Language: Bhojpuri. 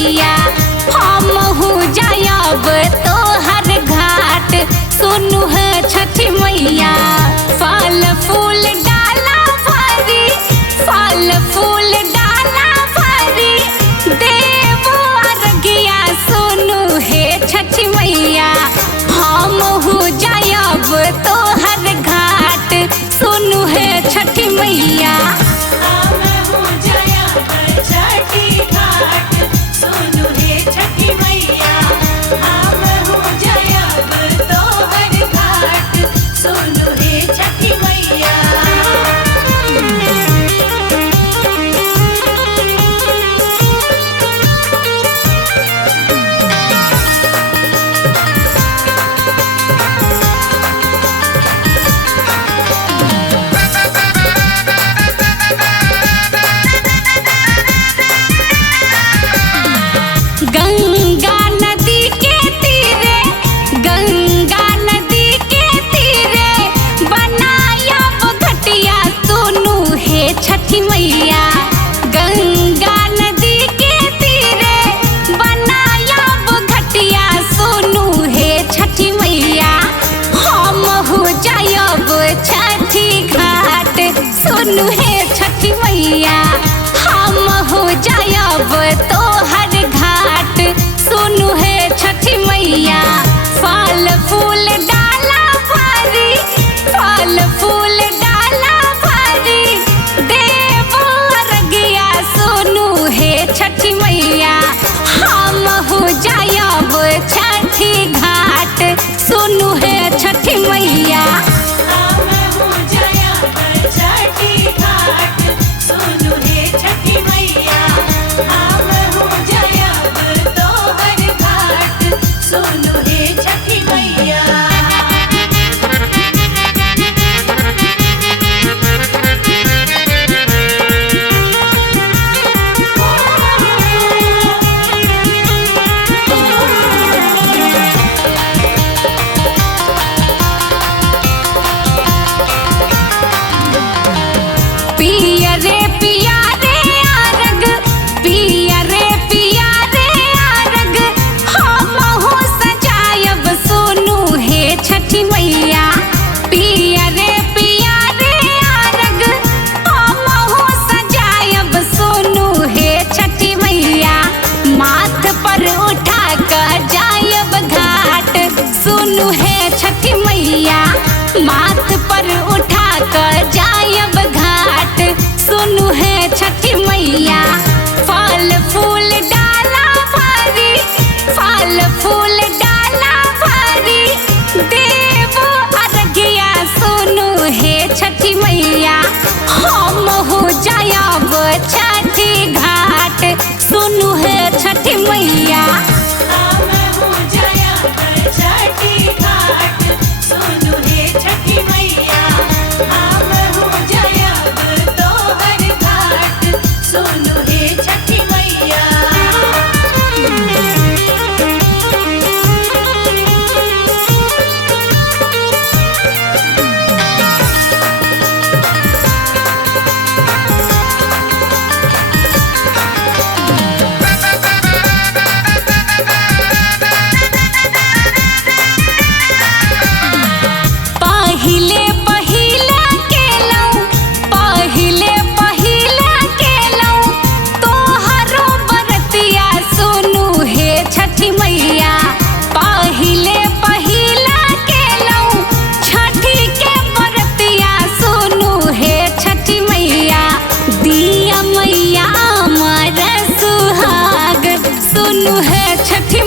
मैया हमहू जायब तोहर घाट सुनु है छठी मैया। फल फूल डाला भरी फल फूल डाला भरी देवो अर्घिया सुनु है छठी मैया हमहू जायब तोहर घाट सुनु है छठी मैया। हमहू जायब छठी घाट सुनु हे छठी मैया। हमहू जायब तोहर घाट सुनु हे छठी मैया। गंगा नदी के तीरे गंगा नदी के तीरे बनायब घटिया सुनु हे छठी मैया। गंगा नदी के तीरे बनायब घटिया सुनु हे छठी मैया हमहू जायब छठी घाट सुनु हे छठी मैया। हमहू जायब तोहर घाट सुनु है छठी मैया। फल फूल डाला भरी फल फूल डाला भरी देवो अर्घिया सुनु है छठी मैया हमहू जायब छठी घाट सुनु है छठी मैया। हमहू जायब छठी घाट सुनु हे छठी मैया। हमहू जायब तोहर घाट सुनु हे छठी मैया। पिया रे पिया रे आरग पिया रे पिया रे आरग हमहू सजायब सुनु हे छठी मैया। पिया रे पिया रे आरग हमहू सजायब सुनु हे छठी मैया। माथ पर उठा कर जायब घाट सुनु है छठी मैया। माथ पर उठा कर जायब घाट सुनु है छठी मैया। फल फूल डाला भरी फल फूल डाला भरी देवो अर्घिया सुनु है छठी मैया हमहू जायब छठी घाट सुनु है छठी मैया। हमहू जायब छठी घाट सुनु हे छठी मैया। हमहू जायब तोहर घाट सुनु हे छठी मैया। पहिले पहिले केलौं पहिले पहिले केलौं तोहरो बरतिया सुनु हे छठी मैया। पहिले पहिले केलौं छठी के बरतिया सुनु हे छठी मैया। दिया मैया अमर सुहाग सुनु है छठी